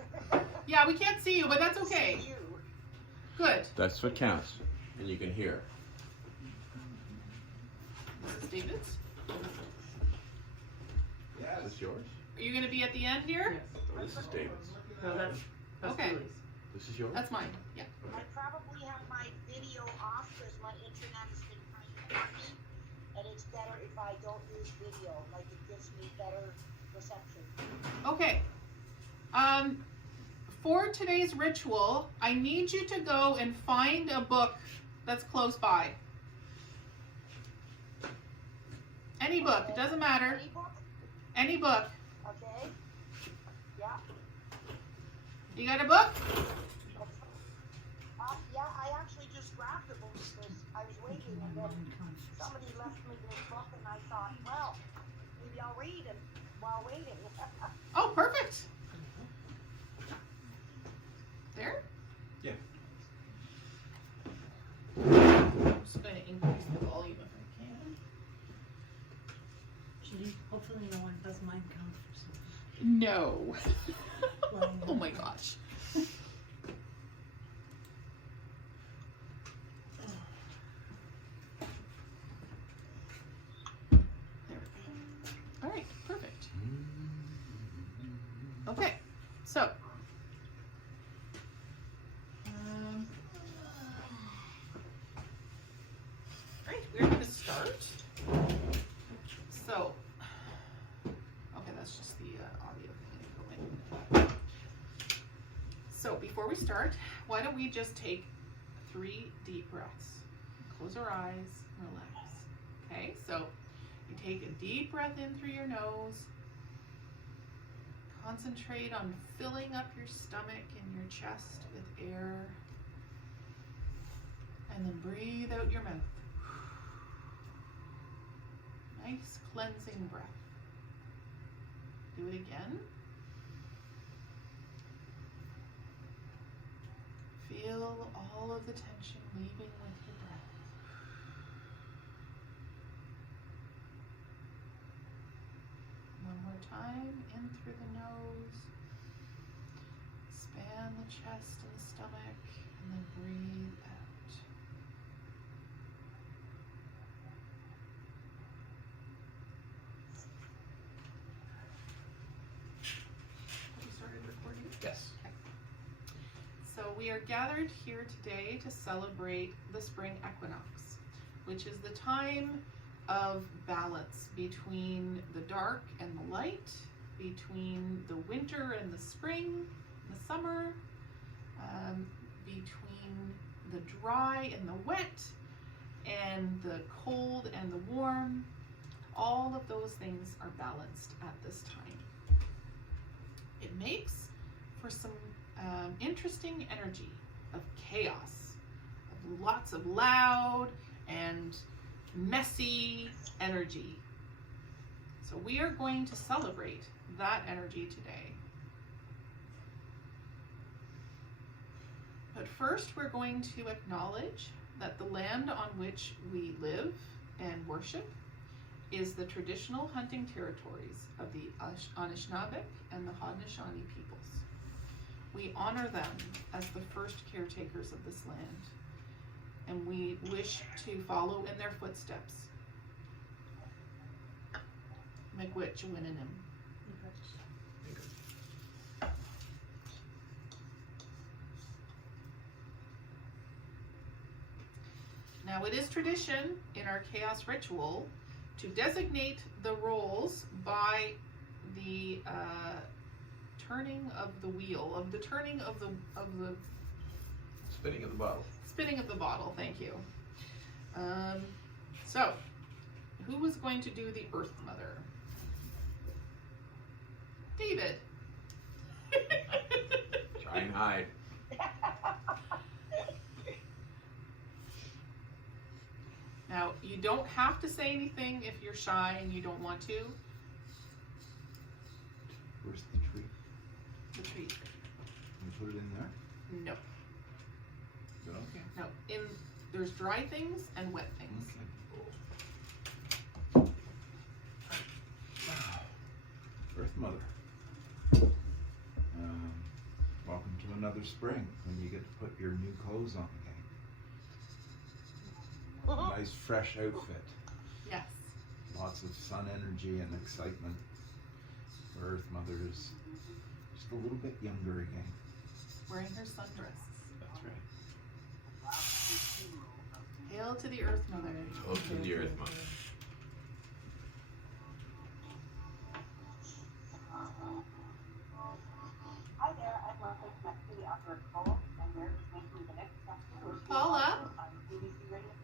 face. Yeah, we can't see you, but that's okay. See you. Good. That's what counts. And you can hear. This is David's. Is this yours? Are you going to be at the end here? Yes. Oh, this is David's. No, that's Okay. Julie's. This is yours? That's mine. Yeah. I probably have my video off because my internet has been kind of funky, and it's better if I don't use video. Like, it gives me better reception. Okay. For today's ritual, I need you to go and find a book that's close by. Any book, it doesn't matter. Any book? Any book. Okay. Yeah. You got a book? Yeah, I actually just grabbed the book because I was waiting, and then somebody left me this book, and I thought, well, maybe I'll read it while waiting. Oh, perfect. There? Yeah. I'm just going to increase the volume if I can. Judy, hopefully no one does mind count for something. No. Well, Oh my gosh. There we go. All right, perfect. Okay, so. All right, we're going to start. So, okay, that's just the audio thing. So before we start, why don't we just take 3 deep breaths. Close our eyes, relax. Okay, so you take a deep breath in through your nose. Concentrate on filling up your stomach and your chest with air. And then breathe out your mouth. Nice cleansing breath. Do it again. Feel all of the tension leaving with your breath. One more time, in through the nose. Expand the chest and the stomach, and then breathe out. Have you started recording? Yes. So we are gathered here today to celebrate the spring equinox, which is the time of balance between the dark and the light, between the winter and the spring, the summer, between the dry and the wet, and the cold and the warm. All of those things are balanced at this time. It makes for some interesting energy of chaos, of lots of loud and messy energy. So we are going to celebrate that energy today. But first we're going to acknowledge that the land on which we live and worship is the traditional hunting territories of the Anishinaabe and the Haudenosaunee peoples. We honor them as the first caretakers of this land, and we wish to follow in their footsteps. Miigwech Winanim. Now it is tradition in our chaos ritual to designate the roles by the turning of the wheel, of the turning of the Spinning of the bottle. spinning of the bottle. Thank you. So, who was going to do the Earth Mother? David. Try and hide. Now, you don't have to say anything if you're shy and you don't want to. Where's the tree? The tree. Can you put it in there? No. Is that okay? No. There's dry things and wet things. Okay. Earth Mother. Welcome to another spring when you get to put your new clothes on again. A nice fresh outfit. Yes. Lots of sun energy and excitement. Earth Mother is just a little bit younger again. Wearing her sundress. That's right. Hail to the Earth Mother. Oh, to the Earth Mother. Hi there, I'm Leslie Smith, the author of Cole, and we're making the next step towards the Paula? on BBC Radio.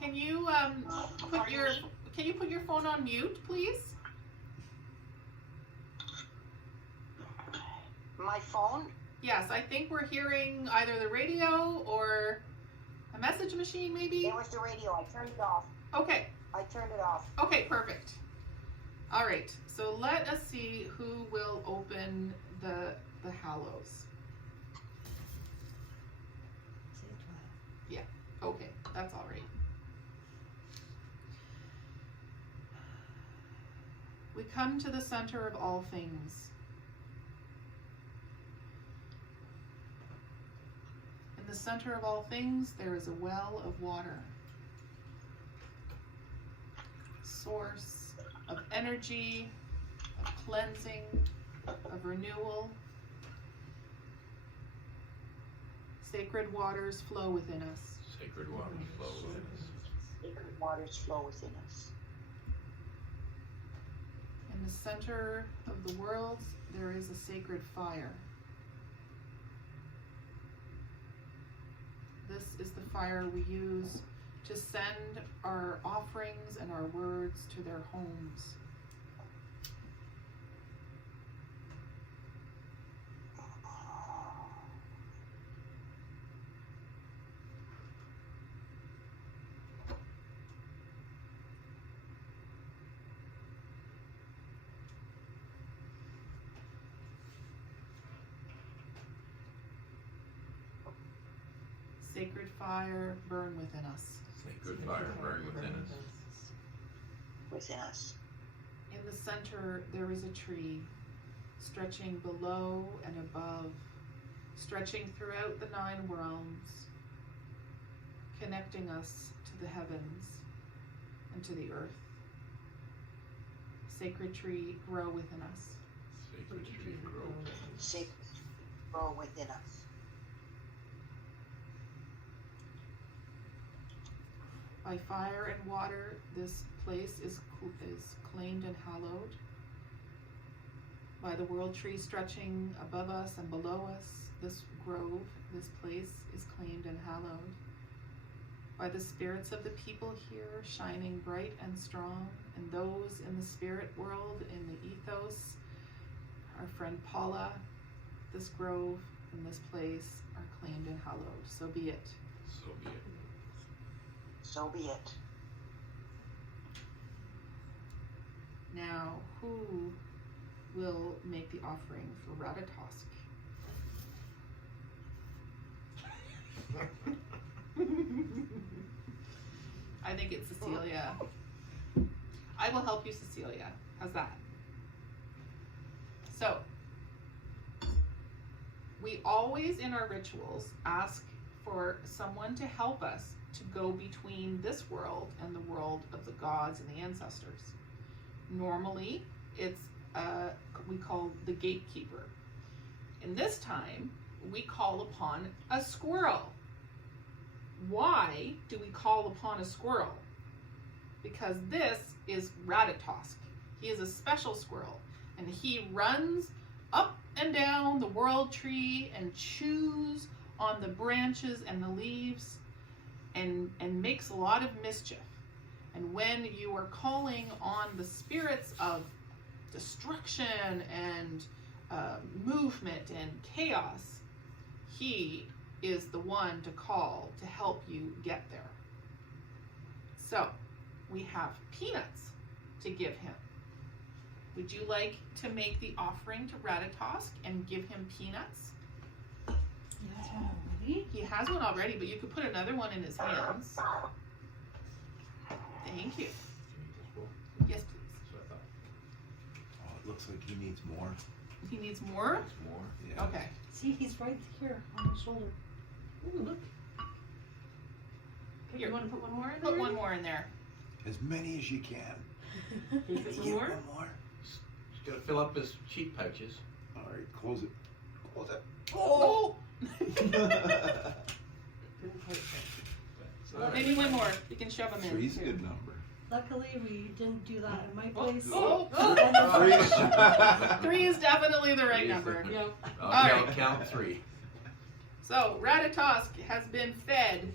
Can you put your phone on mute, please? My phone? Yes, I think we're hearing either the radio or a message machine, maybe. It was the radio. I turned it off. Okay. I turned it off. Okay, perfect. All right. So let us see who will open the Hallows. Say it loud. Okay, that's all right. We come to the center of all things. In the center of all things, there is a well of water, source of energy, of cleansing, of renewal. Sacred waters flow within us. Sacred waters flow within us. Sacred waters flow within us. In the center of the world, there is a sacred fire. This is the fire we use to send our offerings and our words to their homes. Sacred fire, burn within us. Sacred fire burn within us. Within us. In the center, there is a tree, stretching below and above, stretching throughout the 9 realms, connecting us to the heavens and to the earth. Sacred tree, grow within us. Sacred tree grow within us. Sacred grow within us. By fire and water, this place is claimed and hallowed. By the world tree stretching above us and below us, this grove, this place is claimed and hallowed. By the spirits of the people here shining bright and strong, and those in the spirit world, in the ethos, our friend Paula, this grove and this place are claimed and hallowed. So be it. So be it. So be it. Now, who will make the offering for Ratatosk? I think it's Cecilia. I will help you, Cecilia. How's that? So, we always in our rituals ask for someone to help us to go between this world and the world of the gods and the ancestors. Normally, it's we call the gatekeeper. In this time, we call upon a squirrel. Why do we call upon a squirrel? Because this is Ratatosk. He is a special squirrel, and he runs up and down the world tree and chews on the branches and the leaves and makes a lot of mischief. And when you are calling on the spirits of destruction and movement and chaos, he is the one to call to help you get there. So we have peanuts to give him. Would you like to make the offering to Ratatosk and give him peanuts? That's one already. He has one already, but you could put another one in his hands. Thank you. Do you need this bowl? Yes, please. That's what I thought. Oh, it looks like he needs more. He needs more? It's more. Yeah. Okay. See, he's right here on my shoulder. Ooh, look. Okay, Here. you want to put one more in there? Put one more in there. As many as you can. Can you put Get some more? one more. He's gotta fill up his cheek pouches. All right, close it. Close it. Oh! Didn't quite fit. That's all right. Maybe one more. We can shove them in. Three's a Here. good number. Luckily, we didn't do that in my Oh, place. oh, And Three is definitely the right Three's number. the- Yep. I'll All count, right. count 3. So, Ratatosk has been fed,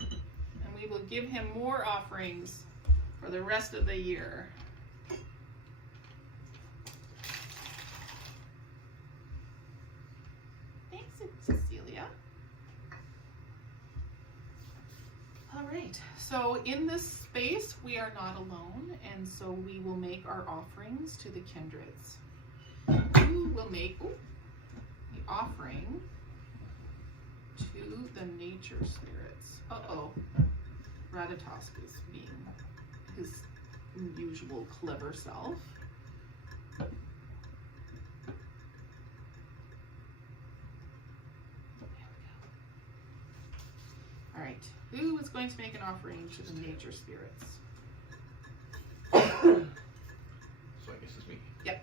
and we will give him more offerings for the rest of the year. Thanks, Cecilia. All right, so in this space, we are not alone, and so we will make our offerings to the kindreds. We will make the offering to the nature spirits. Uh-oh. Ratatosk is being his usual clever self. There we go. Alright, who is going to make an offering to the nature spirits? So I guess it's me. Yep.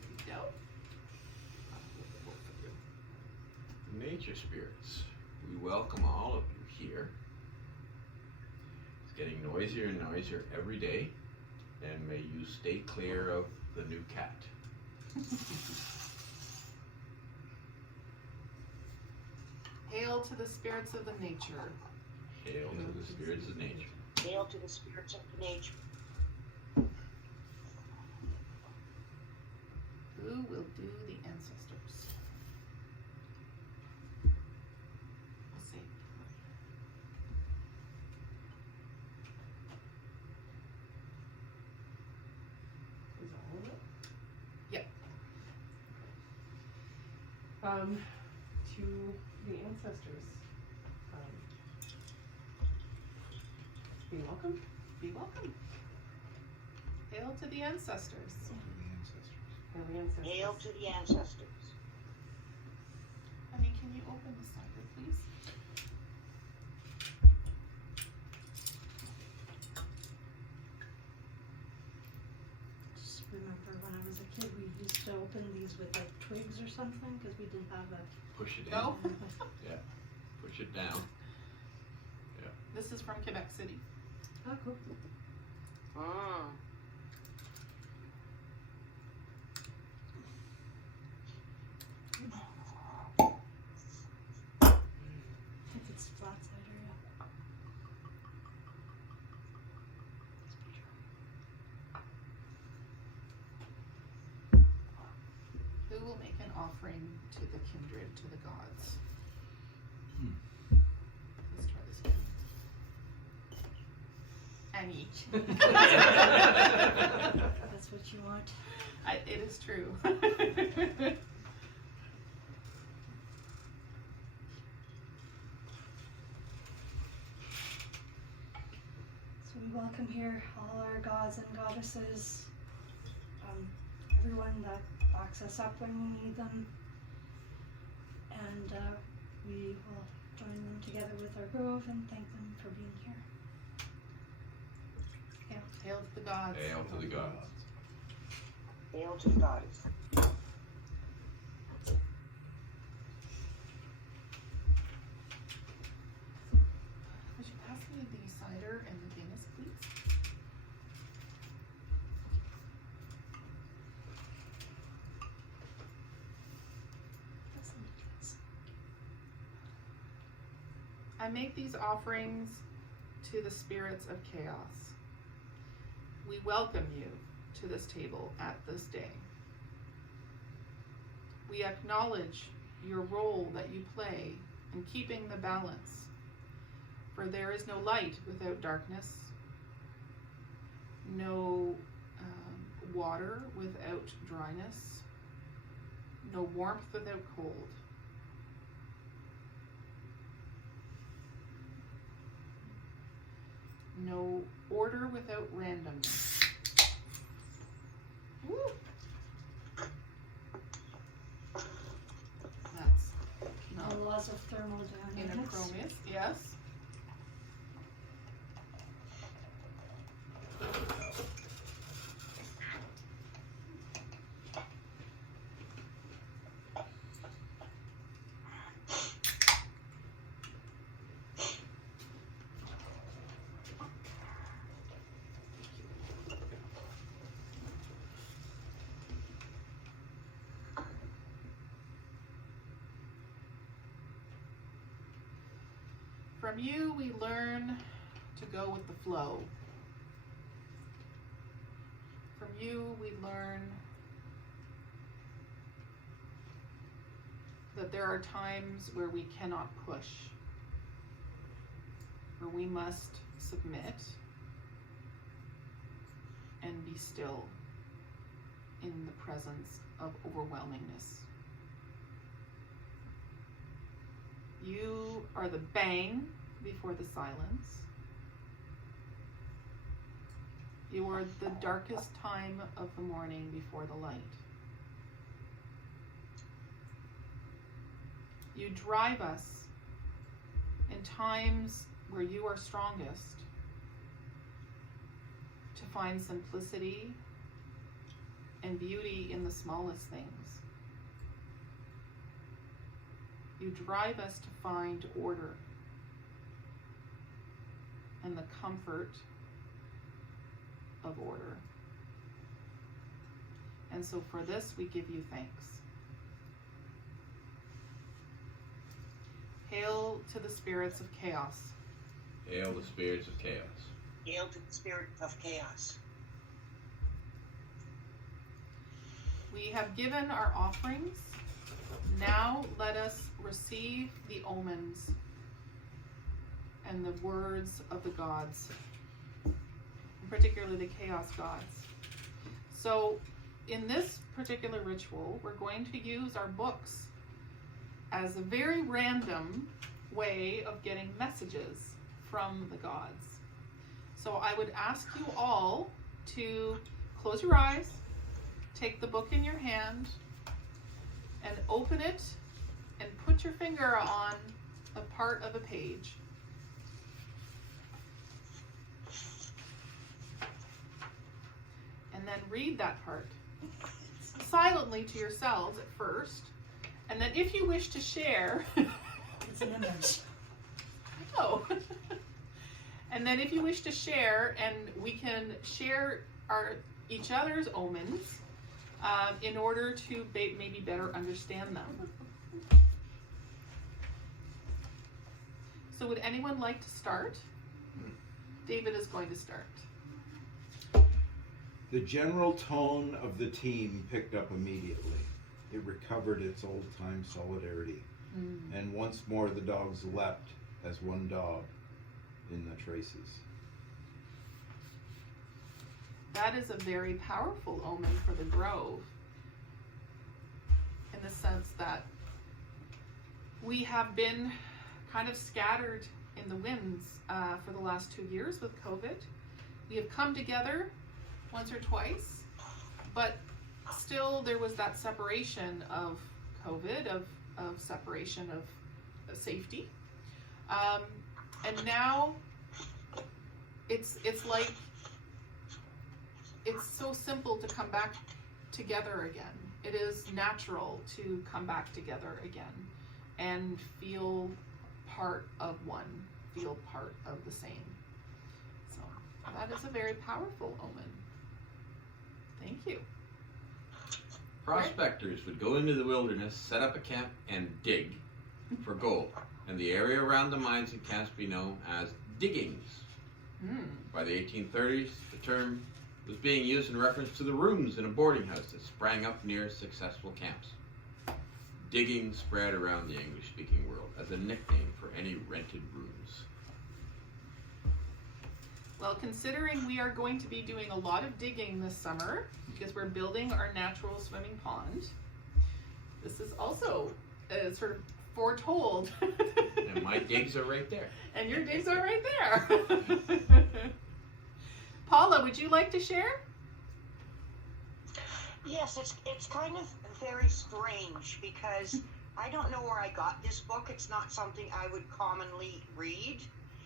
There you go. Nature spirits, we welcome all of you here. It's getting noisier and noisier every day, and may you stay clear of the new cat. Hail to the spirits of the nature. Hail to the spirits of nature. Hail to the spirits of nature. Who will do the ancestors? We'll see. Is all of it? Yep. To the ancestors. Be welcome. Be welcome. Hail to the ancestors. And the ancestors. Hail to the ancestors. Honey, can you open the cider, please? Just remember when I was a kid, we used to open these with like twigs or something because we didn't have a. Push it in. No? Push it down. This is from Quebec City. Oh, cool. Mm. If it's flat cider, yeah. Who will make an offering to the kindred, to the gods? Let's try this one. Annie. That's what you want. It is true. So we welcome here all our gods and goddesses, everyone that backs us up when we need them, and we will join them together with our grove and thank them for being here. Hail to the gods. Hail to the gods. Hail to the goddess. Would you pass me the cider and the Guinness, please? I make these offerings to the spirits of chaos. We welcome you to this table at this day. We acknowledge your role that you play in keeping the balance, for there is no light without darkness, no water without dryness, no warmth without cold. No order without randomness. thermodynamics. in Acromius, yes. From you, we learn to go with the flow. From you, we learn that there are times where we cannot push, where we must submit and be still in the presence of overwhelmingness. You are the bang before the silence. You are the darkest time of the morning before the light. You drive us in times where you are strongest to find simplicity and beauty in the smallest things. You drive us to find order and the comfort of order. And so for this, we give you thanks. Hail to the spirits of chaos. Hail the spirits of chaos. Hail to the spirit of chaos. We have given our offerings. Now let us receive the omens and the words of the gods, particularly the chaos gods. So in this particular ritual, we're going to use our books as a very random way of getting messages from the gods. So I would ask you all to close your eyes, take the book in your hand, and open it and put your finger on a part of a page. And then read that part silently to yourselves at first. And then if you wish to share, It's an image. oh, and then if you wish to share, and we can share each other's omens in order to maybe better understand them. So would anyone like to start? David is going to start. The general tone of the team picked up immediately. It recovered its old-time solidarity. And once more the dogs leapt as one dog in the traces. That is a very powerful omen for the grove, in the sense that we have been kind of scattered in the winds for the last 2 years with COVID. We have come together once or twice, but still there was that separation of COVID, of separation of safety. And now it's like it's so simple to come back together again. It is natural to come back together again and feel part of one, feel part of the same. So that is a very powerful omen. Thank you. Prospectors would go into the wilderness, set up a camp, and dig for gold. And the area around the mines and camps be known as diggings. By the 1830s, the term was being used in reference to the rooms in a boarding house that sprang up near successful camps. Digging spread around the English-speaking world as a nickname for any rented rooms. Well, considering we are going to be doing a lot of digging this summer, because we're building our natural swimming pond, this is also sort of foretold. And my digs are right there. And your digs are right there. Paula, would you like to share? Yes, it's kind of very strange because I don't know where I got this book. It's not something I would commonly read.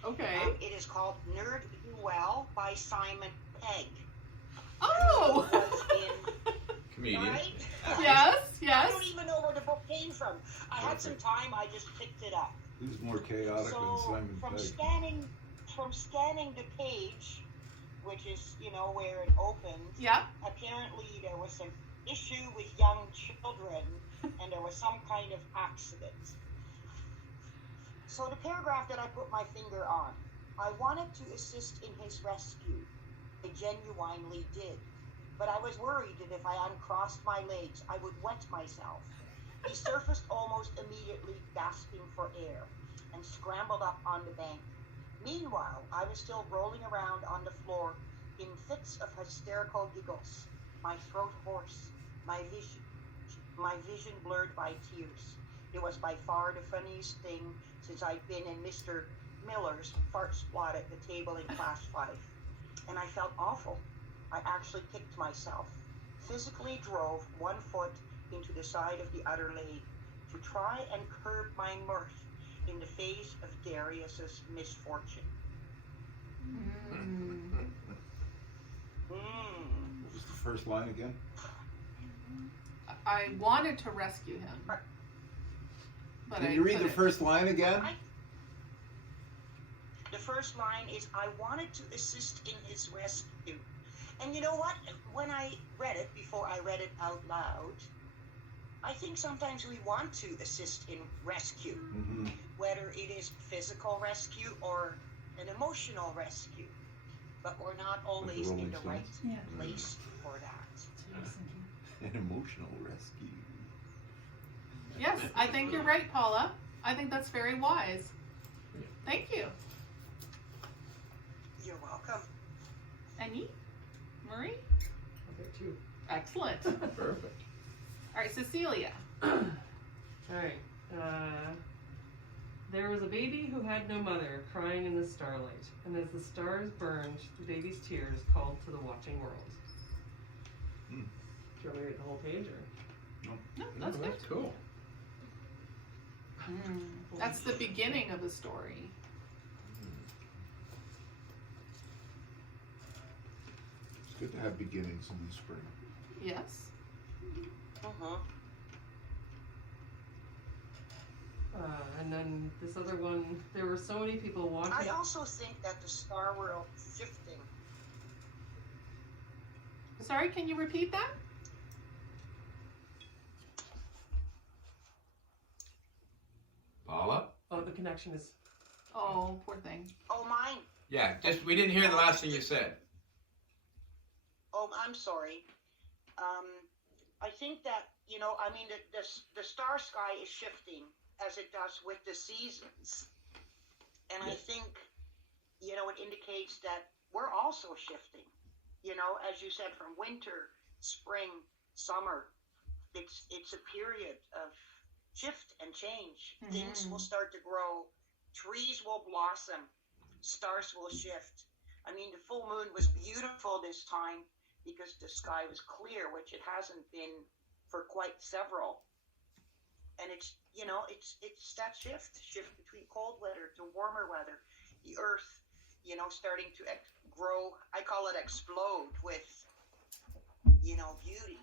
Okay. It is called Nerd Do Well by Simon Pegg. Oh! Who was in, Comedian. right? Yes, I yes. don't even know where the book came from. I had some time, I just picked it up. Who's more chaotic than So Simon from Pegg? scanning the page, which is, you know, where it opens, Yeah. apparently there was some issue with young children and there was some kind of accident. So the paragraph that I put my finger on, I wanted to assist in his rescue. I genuinely did. But I was worried that if I uncrossed my legs, I would wet myself. He surfaced almost immediately, gasping for air, and scrambled up on the bank. Meanwhile, I was still rolling around on the floor in fits of hysterical giggles, my throat hoarse, my vision blurred by tears. It was by far the funniest thing since I'd been in Mr. Miller's fart splot at the table in class 5. And I felt awful. I actually kicked myself, physically drove one foot into the side of the other leg to try and curb my mirth in the face of Darius's misfortune. What was the first line again? I wanted to rescue him. But Can you read the couldn't. first line again? The first line is, I wanted to assist in his rescue. And you know what? When I read it, before I read it out loud, I think sometimes we want to assist in rescue, whether it is physical rescue or an emotional rescue. But we're not always in the right place for that. An emotional rescue. Yes, I think you're right, Paula. I think that's very wise. Thank you. You're welcome. Annie? Marie? Okay, too. Excellent. Perfect. All right, Cecilia. Alright. There was a baby who had no mother, crying in the starlight, and as the stars burned, the baby's tears called to the watching world. Do you want me to read the whole page, or? No, that's good. That's cool. That's the beginning of a story. It's good to have beginnings in the spring. Yes. And then this other one, there were so many people watching. I also think that the star world is shifting. Sorry, can you repeat that? Paula? Oh, the connection is. Oh, poor thing. Oh, mine. Yeah, just we didn't hear the last thing you said. Oh, I'm sorry. I think that, you know, I mean, the star sky is shifting as it does with the seasons. And I think, you know, it indicates that we're also shifting. You know, as you said, from winter, spring, summer, it's a period of shift and change. Things will start to grow. Trees will blossom. Stars will shift. I mean, the full moon was beautiful this time because the sky was clear, which it hasn't been for quite several. And it's, you know, it's that shift between cold weather to warmer weather. The earth, you know, starting to grow, I call it explode with, you know, beauty.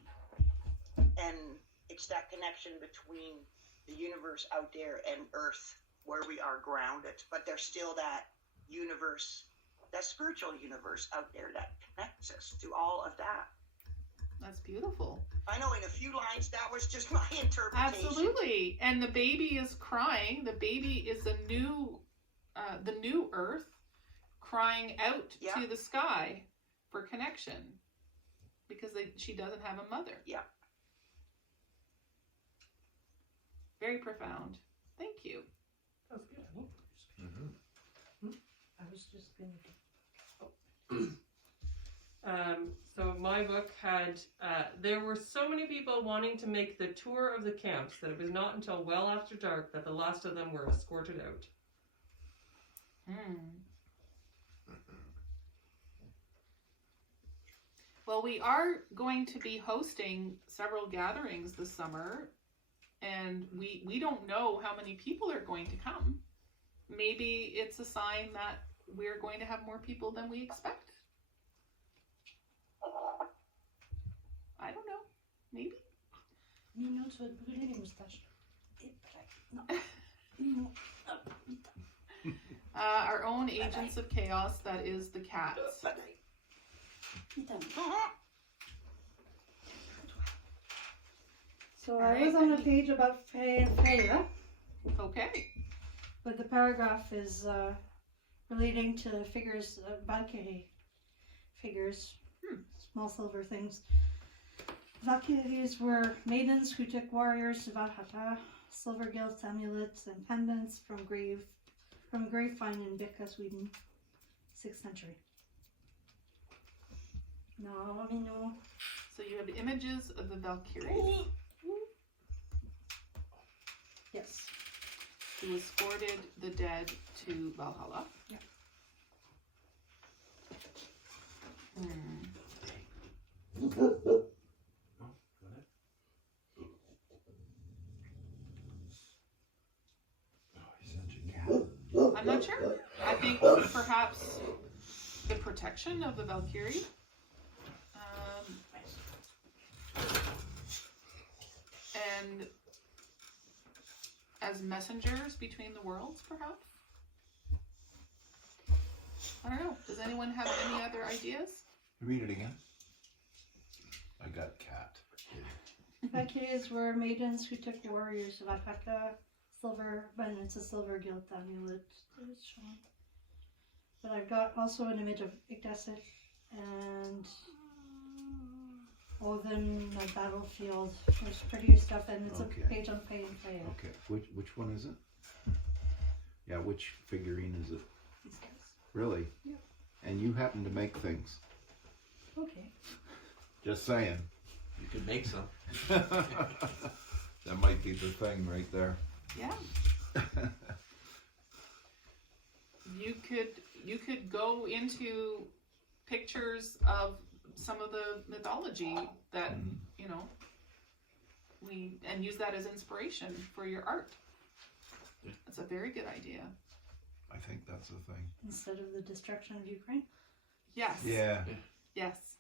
And it's that connection between the universe out there and earth where we are grounded. But there's still that universe, that spiritual universe out there that connects us to all of that. That's beautiful. I know in a few lines that was just my interpretation. Absolutely. And the baby is crying. The baby is the new earth crying out to the sky for connection because she doesn't have a mother. Yeah. Very profound. Thank you. That was good. I was just gonna. So my book had, there were so many people wanting to make the tour of the camps that it was not until well after dark that the last of them were escorted out. Well, we are going to be hosting several gatherings this summer, And we don't know how many people are going to come. Maybe it's a sign that we're going to have more people than we expect. I don't know. Maybe. Our own agents of chaos, that is the cats. So I was on a page about Freya, Okay. but the paragraph is relating to figures, Valkyrie figures, small silver things. Valkyries were maidens who took warriors to Valhalla, silver gilt amulets and pendants from grave find in Bicka, Sweden, 6th century. No, I mean, no. So you have images of the Valkyries Yes. who escorted the dead to Valhalla. Yeah. I'm not sure. I think perhaps the protection of the Valkyrie. And as messengers between the worlds, perhaps? I don't know. Does anyone have any other ideas? Read it again. I got cat. Valkyries were maidens who took warriors to Valhalla, silver, but it's a silver gilt amulet. It's shown. But I've got also an image of Yggdrasil and Odin, a battlefield. There's pretty stuff, and it's Okay. a page on Freya and Freya. Okay, which one is it? Yeah, which figurine is it? These guys. Really? Yeah. And you happen to make things. Okay. Just saying. You could make some. That might be the thing right there. Yeah. You could go into pictures of some of the mythology that and use that as inspiration for your art. Yeah. That's a very good idea. I think that's the thing. Instead of the destruction of Ukraine, Yes. Yeah. Yes.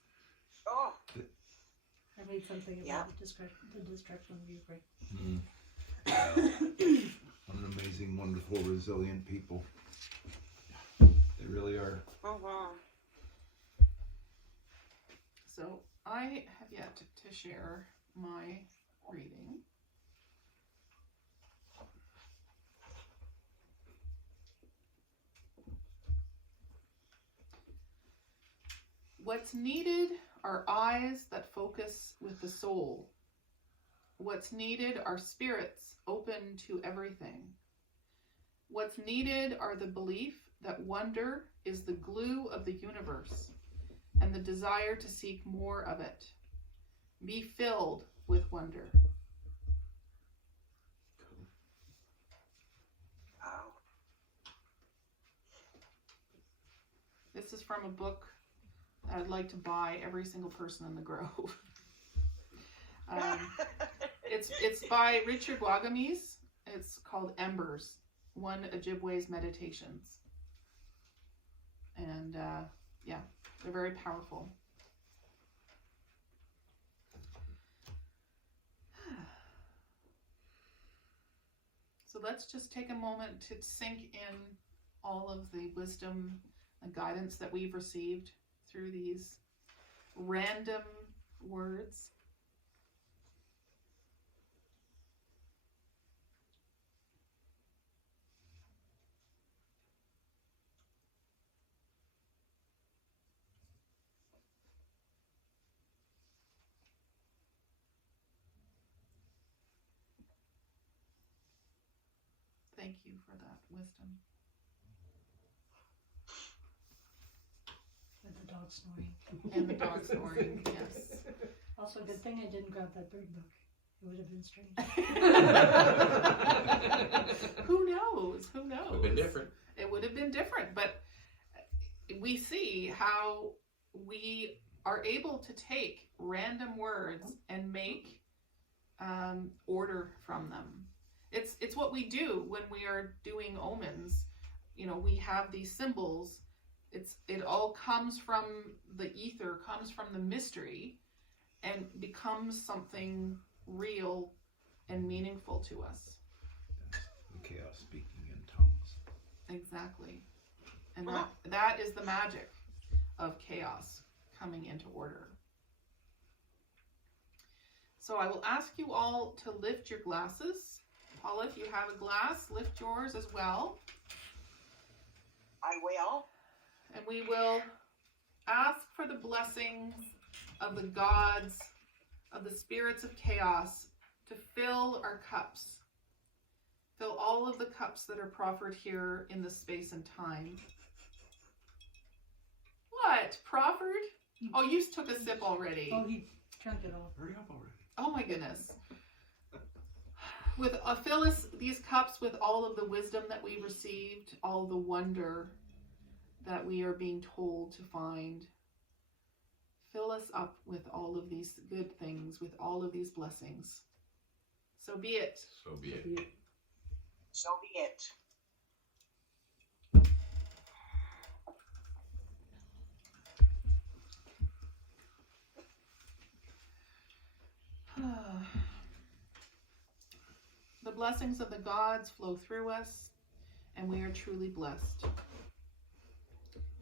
Oh, I made something about Yeah. the destruction of Ukraine. What an amazing, wonderful, resilient people. They really are. So I have yet to share my reading. What's needed are eyes that focus with the soul. What's needed are spirits open to everything. What's needed are the belief that wonder is the glue of the universe and the desire to seek more of it. Be filled with wonder. wow. This is from a book that I'd like to buy every single person in the Grove. It's by Richard Wagamese. It's called Embers, One Ojibwe's Meditations. And they're very powerful. So let's just take a moment to sink in all of the wisdom and guidance that we've received through these random words. Thank you for that wisdom. With the dog snoring. And the dog snoring, yes. Also, good thing I didn't grab that bird book. It would have been strange. Who knows? Who knows? Would have been different. It would have been different, but we see how we are able to take random words and make order from them. It's what we do when we are doing omens. You know, we have these symbols. It all comes from the ether, comes from the mystery, and becomes something real and meaningful to us. The chaos speaking in tongues. Exactly. And that is the magic of chaos coming into order. So I will ask you all to lift your glasses. Paula, if you have a glass, lift yours as well. I will. And we will ask for the blessings of the gods, of the spirits of chaos, to fill our cups. Fill all of the cups that are proffered here in this space and time. What? Proffered? Oh, you took a sip already. Oh, he drank it all. Hurry up already. Oh my goodness. Fill us these cups with all of the wisdom that we received, all the wonder that we are being told to find. Fill us up with all of these good things, with all of these blessings. So be it. So be it. So be it. The blessings of the gods flow through us, and we are truly blessed.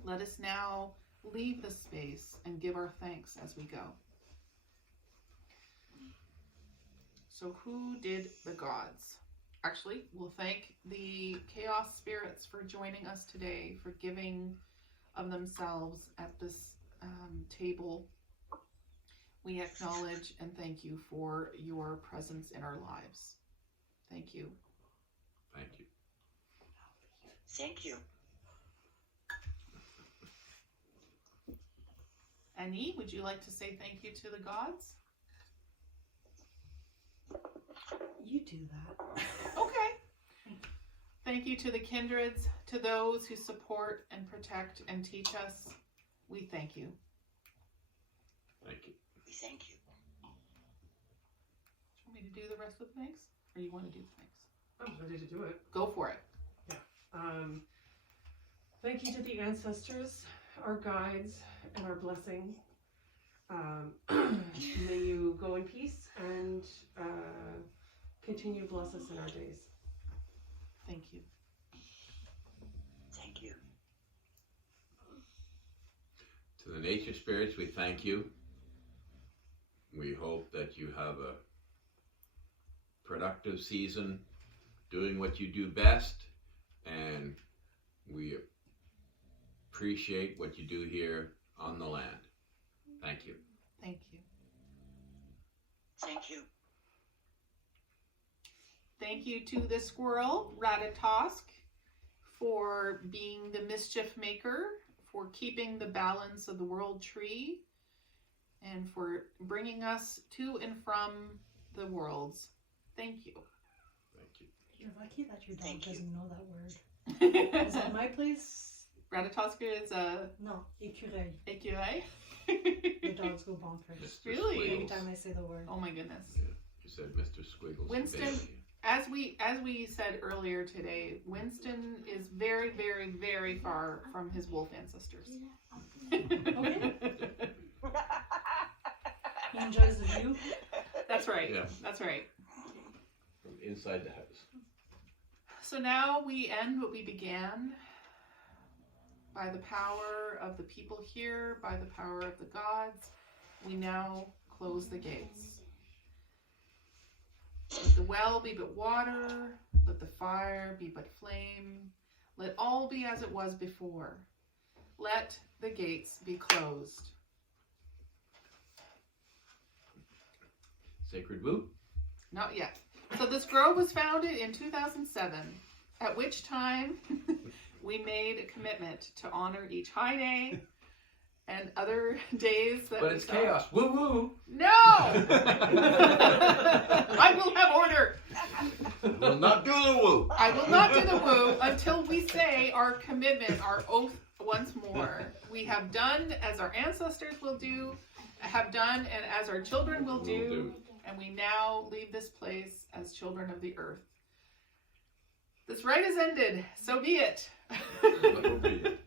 Let us now leave this space and give our thanks as we go. So who did the gods? Actually, we'll thank the chaos spirits for joining us today, for giving of themselves at this table. We acknowledge and thank you for your presence in our lives. Thank you. Thank you. Thank you. Annie, would you like to say thank you to the gods? You do that. Okay. Thank you to the kindreds, to those who support and protect and teach us. We thank you. Thank you. We thank you. Do you want me to do the rest of the thanks? Or you want to do the thanks? I'm ready to do it. Go for it. Thank you to the ancestors, our guides, and our blessing. May you go in peace and continue to bless us in our days. Thank you. Thank you. To the nature spirits, we thank you. We hope that you have a productive season, doing what you do best, and we appreciate what you do here on the land. Thank you. Thank you. Thank you. Thank you to the squirrel, Ratatosk, for being the mischief maker, for keeping the balance of the world tree, and for bringing us to and from the worlds. Thank you. Thank you. You're lucky that your dog Thank you. doesn't know that word. Is that my place? Ratatosk is a No, écureuil. écureuil. The dogs go bonkers. Mr. Really? Squiggles. Every time I say the word. Oh my goodness. You said Mr. Squiggles. Winston. Baby. As we said earlier today, Winston is very, very, very far from his wolf ancestors. Okay. He enjoys the view. That's right. Yeah. That's right. From inside the house. So now we end what we began. By the power of the people here, by the power of the gods, we now close the gates. Let the well be but water, let the fire be but flame, let all be as it was before. Let the gates be closed. Sacred Woo? Not yet. So this grove was founded in 2007, at which time we made a commitment to honor each high day and other days that But we it's saw. chaos. Woo woo! No! I will have order. We'll not do the woo. I will not do the woo until we say our commitment, our oath once more. We have done as our ancestors will do, have done, and as our children will do. and we now leave this place as children of the earth. This rite is ended, so be it. So be it.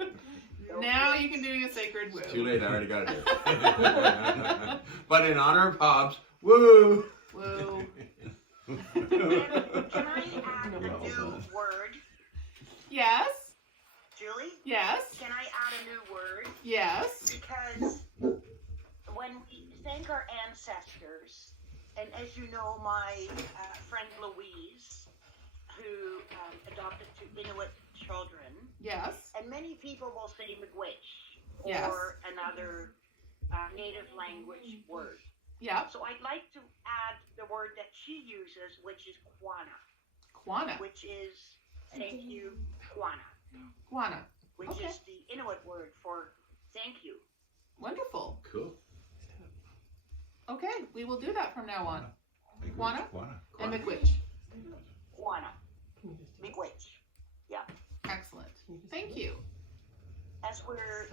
Now you can do your sacred woo. Too late, I already got it. But in honor of Hobbs, woo! Woo. Can I add a new word? Yes. Julie? Yes. Can I add a new word? Yes. Because when we thank our ancestors, and as you know, my friend Louise, who adopted two Inuit children, Yes. and many people will say Miigwech or Yes. another native language word. Yeah. So I'd like to add the word that she uses, which is Kwana, Kwana. which is thank you, Kwana, Kwana. which Okay. is the Inuit word for thank you. Wonderful. Cool. Okay, we will do that from now on. Iguana? And Miigwech. Kwana, Miigwech. Excellent. Thank you. As we're,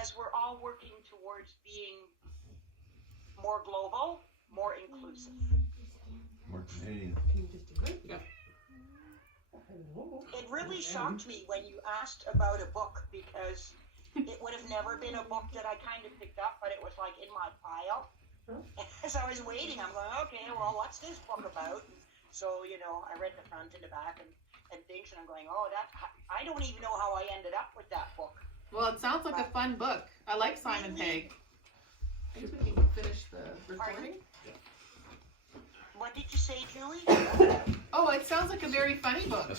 as we're all working towards being more global, more inclusive. More Canadian. Can you just do it? Yeah. Hello. It really shocked me when you asked about a book, because it would have never been a book that I kind of picked up, but it was like in my pile. As I was waiting, I'm going, okay, well, what's this book about? And so, I read the front and the back and things, and I'm going, oh, I don't even know how I ended up with that book. Well, it sounds like a fun book. I like Simon Pegg. I guess we can finish the recording. What did you say, Julie? Oh, it sounds like a very funny book.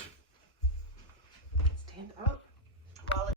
Stand up.